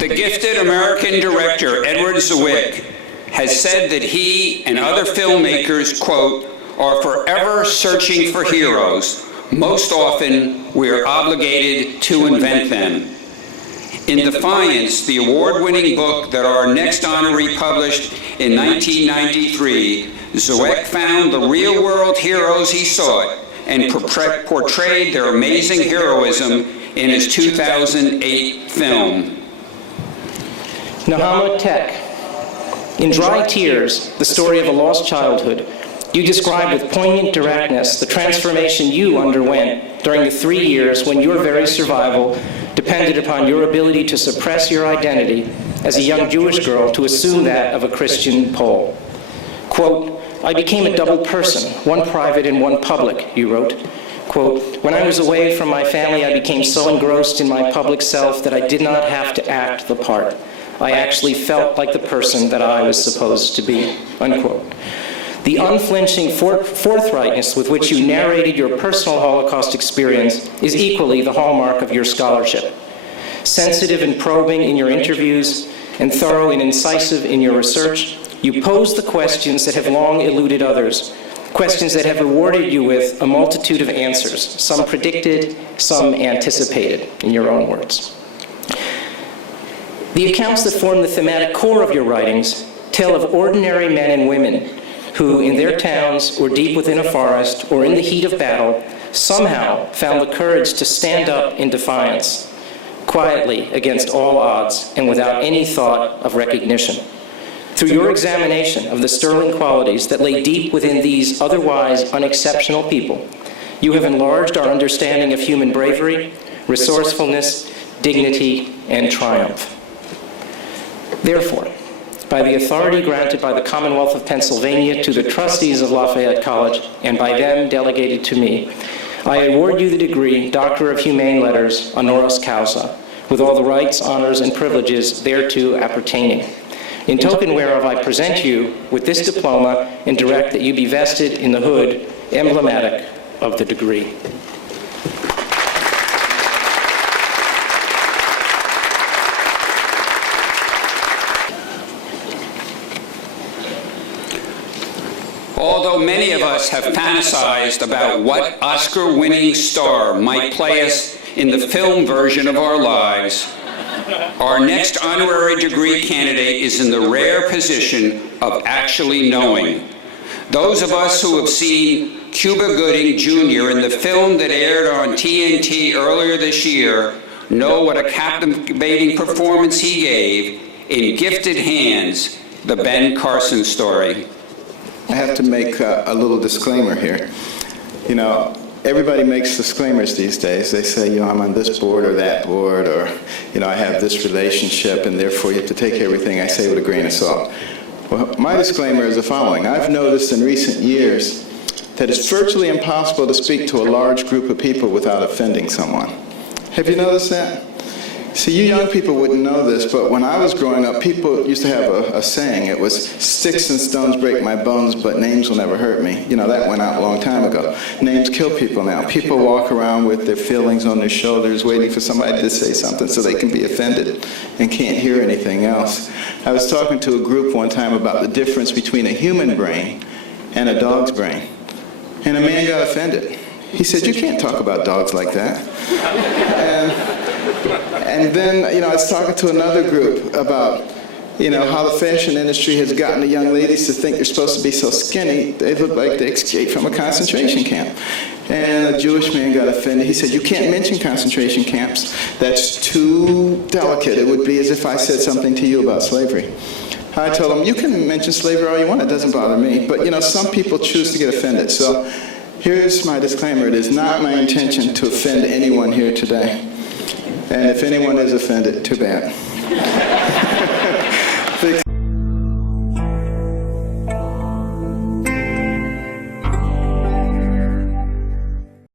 The gifted American director, Edward Zwick, has said that he and other filmmakers, quote, are forever searching for heroes. Most often, we are obligated to invent them. In Defiance, the award-winning book that our next honorary published in 1993, Zwick found the real-world heroes he sought and portrayed their amazing heroism in his 2008 film. Nahama Tech. In Dry Tears, the story of a lost childhood, you describe with poignant directness the transformation you underwent during the 3 years when your very survival depended upon your ability to suppress your identity as a young Jewish girl to assume that of a Christian Pole. Quote, I became a double person, one private and one public, you wrote. Quote, when I was away from my family, I became so engrossed in my public self that I did not have to act the part. I actually felt like the person that I was supposed to be, unquote. The unflinching forthrightness with which you narrated your personal Holocaust experience is equally the hallmark of your scholarship. Sensitive and probing in your interviews and thorough and incisive in your research, you pose the questions that have long eluded others, questions that have rewarded you with a multitude of answers, some predicted, some anticipated, in your own words. The accounts that form the thematic core of your writings tell of ordinary men and women who, in their towns or deep within a forest or in the heat of battle, somehow found the courage to stand up in defiance, quietly against all odds and without any thought of recognition. Through your examination of the sterling qualities that lay deep within these otherwise unexceptional people, you have enlarged our understanding of human bravery, resourcefulness, dignity, and triumph. Therefore, by the authority granted by the Commonwealth of Pennsylvania to the trustees of Lafayette College, and by them delegated to me, I award you the degree Doctor of Humane Letters honoris causa, with all the rights, honors, and privileges thereto appertaining. In token whereof I present you with this diploma and direct that you be vested in the hood emblematic of the degree. Although many of us have fantasized about what Oscar-winning star might play us in the film version of our lives, our next honorary degree candidate is in the rare position of actually knowing. Those of us who have seen Cuba Gooding Jr. in the film that aired on TNT earlier this year know what a captivating performance he gave in Gifted Hands, the Ben Carson story. I have to make a little disclaimer here. You know, everybody makes disclaimers these days. They say, you know, I'm on this board or that board, or, you know, I have this relationship, and therefore you have to take everything I say with a grain of salt. Well, my disclaimer is the following. I've noticed in recent years that it's virtually impossible to speak to a large group of people without offending someone. Have you noticed that? See, you young people wouldn't know this, but when I was growing up, people used to have a saying. It was, sticks and stones break my bones, but names will never hurt me. You know, that went out a long time ago. Names kill people now. People walk around with their feelings on their shoulders, waiting for somebody to say something so they can be offended and can't hear anything else. I was talking to a group one time about the difference between a human brain and a dog's brain. And a man got offended. He said, you can't talk about dogs like that. And then, you know, I was talking to another group about, you know, how the fashion industry has gotten the young ladies to think they're supposed to be so skinny, they look like they escaped from a concentration camp. And a Jewish man got offended. He said, you can't mention concentration camps. That's too delicate. It would be as if I said something to you about slavery. I told him, you can mention slavery all you want. It doesn't bother me. But, you know, some people choose to get offended. So here's my disclaimer. It is not my intention to offend anyone here today. And if anyone is offended, too bad.